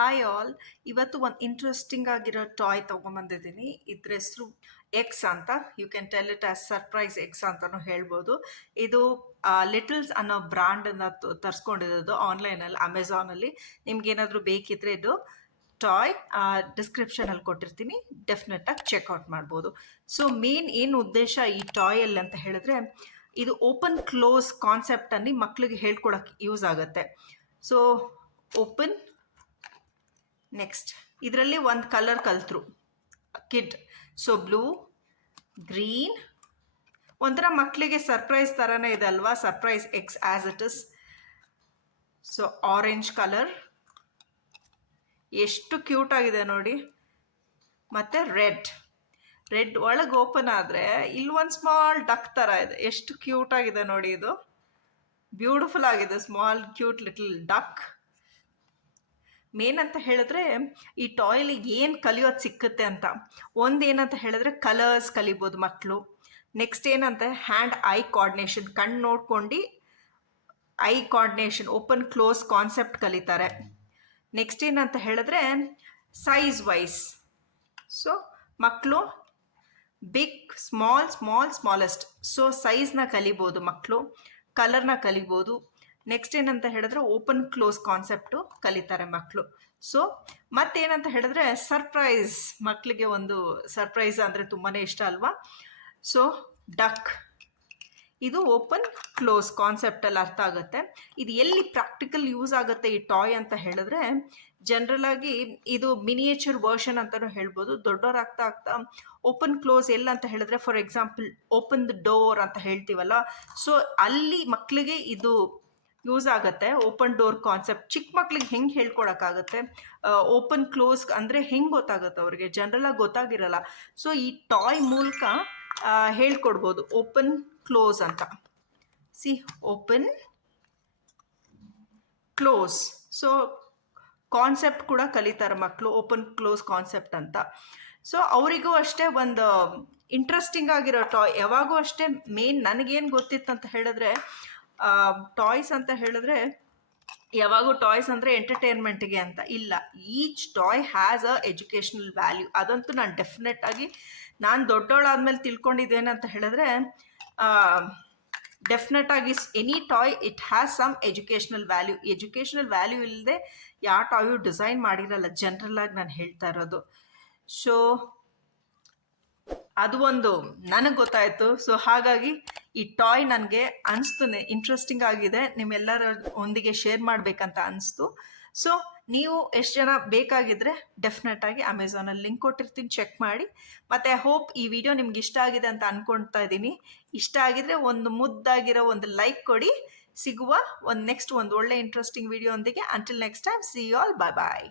Hi all. ಇವತ್ತು ಒಂದು interesting ಆಗಿರೋ ಟಾಯ್ ತೊಗೊಂಬಂದಿದ್ದೀನಿ. ಇದ್ರ ಹೆಸರು ಎಕ್ಸ್ ಅಂತ. You can tell it as surprise X ಅಂತಲೂ ಹೇಳ್ಬೋದು. ಇದು ಲಿಟಲ್ಸ್ ಅನ್ನೋ ಬ್ರ್ಯಾಂಡನ್ನು ತರಿಸ್ಕೊಂಡಿರೋದು ಆನ್ಲೈನಲ್ಲಿ, ಅಮೆಝಾನಲ್ಲಿ. ನಿಮ್ಗೇನಾದರೂ ಬೇಕಿದ್ರೆ ಇದು ಟಾಯ್ ಡಿಸ್ಕ್ರಿಪ್ಷನಲ್ಲಿ ಕೊಟ್ಟಿರ್ತೀನಿ, ಡೆಫಿನೆಟಾಗಿ ಚೆಕ್ಔಟ್ ಮಾಡ್ಬೋದು. ಸೊ ಮೇನ್ ಏನು ಉದ್ದೇಶ ಈ ಟಾಯಲ್ಲಿ ಅಂತ ಹೇಳಿದ್ರೆ, ಇದು ಓಪನ್ ಕ್ಲೋಸ್ ಕಾನ್ಸೆಪ್ಟನ್ನು ಮಕ್ಕಳಿಗೆ ಹೇಳ್ಕೊಡೋಕ್ಕೆ ಯೂಸ್ ಆಗುತ್ತೆ. ಸೊ ಓಪನ್, ನೆಕ್ಸ್ಟ್ ಇದರಲ್ಲಿ ಒಂದು ಕಲರ್ ಕಲ್ತರು ಕಿಡ್. ಸೊ ಬ್ಲೂ, ಗ್ರೀನ್, ಒಂಥರ ಮಕ್ಕಳಿಗೆ ಸರ್ಪ್ರೈಸ್ ಥರನೇ ಇದೆ ಅಲ್ವಾ, ಸರ್ಪ್ರೈಸ್ ಎಕ್ಸ್ as it is. So orange colour ಎಷ್ಟು ಕ್ಯೂಟ್ ಆಗಿದೆ ನೋಡಿ. ಮತ್ತು ರೆಡ್ ಒಳಗೆ ಓಪನ್ ಆದರೆ ಇಲ್ಲಿ ಒಂದು ಸ್ಮಾಲ್ ಡಕ್ ಥರ ಇದೆ, ಎಷ್ಟು ಕ್ಯೂಟ್ ಆಗಿದೆ ನೋಡಿ. ಇದು ಬ್ಯೂಟಿಫುಲ್ ಆಗಿದೆ, small cute little duck. Main ಅಂತ ಹೇಳಿದ್ರೆ ಈ ಟಾಯ್ಲಿ ಏನು ಕಲಿಯೋದು ಸಿಕ್ಕುತ್ತೆ ಅಂತ, ಒಂದೇನಂತ ಹೇಳಿದ್ರೆ ಕಲರ್ಸ್ ಕಲಿಬೋದು ಮಕ್ಕಳು. ನೆಕ್ಸ್ಟ್ ಏನಂತ ಹ್ಯಾಂಡ್ ಐ ಕೋಆರ್ಡಿನೇಷನ್, ಕಣ್ಣು ನೋಡ್ಕೊಂಡು I coordination, open close concept ಕಲಿತಾರೆ. ನೆಕ್ಸ್ಟ್ ಏನಂತ ಹೇಳಿದ್ರೆ ಸೈಜ್ ವೈಸ್, ಸೊ ಮಕ್ಕಳು ಬಿಗ್, ಸ್ಮಾಲೆಸ್ಟ್, ಸೊ ಸೈಜ್ನ ಕಲಿಬೋದು ಮಕ್ಕಳು, ಕಲರ್ನ ಕಲಿಬೋದು. ನೆಕ್ಸ್ಟ್ ಏನಂತ ಹೇಳಿದ್ರೆ ಓಪನ್ ಕ್ಲೋಸ್ ಕಾನ್ಸೆಪ್ಟು ಕಲಿತಾರೆ ಮಕ್ಕಳು. ಸೊ ಮತ್ತೇನಂತ ಹೇಳಿದ್ರೆ ಸರ್ಪ್ರೈಸ್, ಮಕ್ಕಳಿಗೆ ಒಂದು ಸರ್ಪ್ರೈಸ್ ಅಂದರೆ ತುಂಬಾ ಇಷ್ಟ ಅಲ್ವಾ. ಸೊ ಡಕ್, ಇದು ಓಪನ್ ಕ್ಲೋಸ್ ಕಾನ್ಸೆಪ್ಟಲ್ಲಿ ಅರ್ಥ ಆಗುತ್ತೆ. ಇದು ಎಲ್ಲಿ ಪ್ರಾಕ್ಟಿಕಲ್ ಯೂಸ್ ಆಗುತ್ತೆ ಈ ಟಾಯ್ ಅಂತ ಹೇಳಿದ್ರೆ, ಜನರಲ್ ಆಗಿ ಇದು ಮಿನಿಯೇಚರ್ ವರ್ಷನ್ ಅಂತಲೂ ಹೇಳ್ಬೋದು. ದೊಡ್ಡವರಾಗ್ತಾ ಆಗ್ತಾ ಓಪನ್ ಕ್ಲೋಸ್ ಎಲ್ಲ ಅಂತ ಹೇಳಿದ್ರೆ, for example open the door ಅಂತ ಹೇಳ್ತೀವಲ್ಲ, ಸೊ ಅಲ್ಲಿ ಮಕ್ಕಳಿಗೆ ಇದು ಯೂಸ್ ಆಗುತ್ತೆ. ಓಪನ್ ಡೋರ್ ಕಾನ್ಸೆಪ್ಟ್ ಚಿಕ್ಕ ಮಕ್ಳಿಗೆ ಹೆಂಗೆ ಹೇಳ್ಕೊಡೋಕ್ಕಾಗುತ್ತೆ, ಓಪನ್ ಕ್ಲೋಸ್ ಅಂದರೆ ಹೆಂಗೆ ಗೊತ್ತಾಗುತ್ತೆ ಅವ್ರಿಗೆ, ಜನರಲಾಗಿ ಗೊತ್ತಾಗಿರಲ್ಲ. ಸೊ ಈ ಟಾಯ್ ಮೂಲಕ ಹೇಳ್ಕೊಡ್ಬೋದು ಓಪನ್ ಕ್ಲೋಸ್ ಅಂತ. C open close, so concept ಕೂಡ ಕಲಿತಾರೆ ಮಕ್ಕಳು, ಓಪನ್ ಕ್ಲೋಸ್ ಕಾನ್ಸೆಪ್ಟ್ ಅಂತ. ಸೊ ಅವರಿಗೂ ಅಷ್ಟೇ ಒಂದು ಇಂಟ್ರೆಸ್ಟಿಂಗ್ ಆಗಿರೋ ಟಾಯ್. ಯಾವಾಗೂ ಅಷ್ಟೇ ಮೇನ್ ನನಗೇನು ಗೊತ್ತಿತ್ತು ಅಂತ ಹೇಳಿದ್ರೆ, ಟಾಯ್ಸ್ ಅಂತ ಹೇಳಿದ್ರೆ ಯಾವಾಗೂ ಟಾಯ್ಸ್ ಅಂದರೆ ಎಂಟರ್ಟೈನ್ಮೆಂಟ್ಗೆ ಅಂತ ಇಲ್ಲ, each toy has a educational value. ಅದಂತೂ ನಾನು ಡೆಫಿನೆಟ್ಟಾಗಿ ನಾನು ದೊಡ್ಡವಳಾದ್ಮೇಲೆ ತಿಳ್ಕೊಂಡಿದ್ದೇನೆ ಅಂತ ಹೇಳಿದ್ರೆ, ಡೆಫಿನೆಟಾಗಿ any toy it has some educational value. Educational value ಇಲ್ಲದೆ ಯಾವ ಟಾಯು ಡಿಸೈನ್ ಮಾಡಿರಲ್ಲ, ಜನರಲ್ಲಾಗಿ ನಾನು ಹೇಳ್ತಾ ಇರೋದು. ಸೊ ಅದು ಒಂದು ನನಗೆ ಗೊತ್ತಾಯಿತು. ಸೊ ಹಾಗಾಗಿ ಈ ಟಾಯ್ ನನಗೆ ಅನಿಸ್ತು ಇಂಟ್ರೆಸ್ಟಿಂಗ್ ಆಗಿದೆ, ನಿಮ್ಮೆಲ್ಲರ ಒಂದಿಗೆ ಶೇರ್ ಮಾಡಬೇಕಂತ ಅನಿಸ್ತು. ಸೊ ನೀವು ಎಷ್ಟು ಜನ ಬೇಕಾಗಿದ್ದರೆ ಡೆಫಿನೆಟಾಗಿ ಅಮೆಝಾನಲ್ಲಿ ಲಿಂಕ್ ಕೊಟ್ಟಿರ್ತೀನಿ, ಚೆಕ್ ಮಾಡಿ. ಮತ್ತು ಐ ಹೋಪ್ ಈ ವಿಡಿಯೋ ನಿಮ್ಗೆ ಇಷ್ಟ ಆಗಿದೆ ಅಂತ ಅಂದ್ಕೊಳ್ತಾ ಇದ್ದೀನಿ. ಇಷ್ಟ ಆಗಿದ್ರೆ ಒಂದು ಮುದ್ದಾಗಿರೋ ಒಂದು ಲೈಕ್ ಕೊಡಿ. ಸಿಗುವ ನೆಕ್ಸ್ಟ್ ಒಂದು ಒಳ್ಳೆ ಇಂಟ್ರೆಸ್ಟಿಂಗ್ ವಿಡಿಯೋ ಒಂದಿಗೆ. Until next time, see you all, bye bye.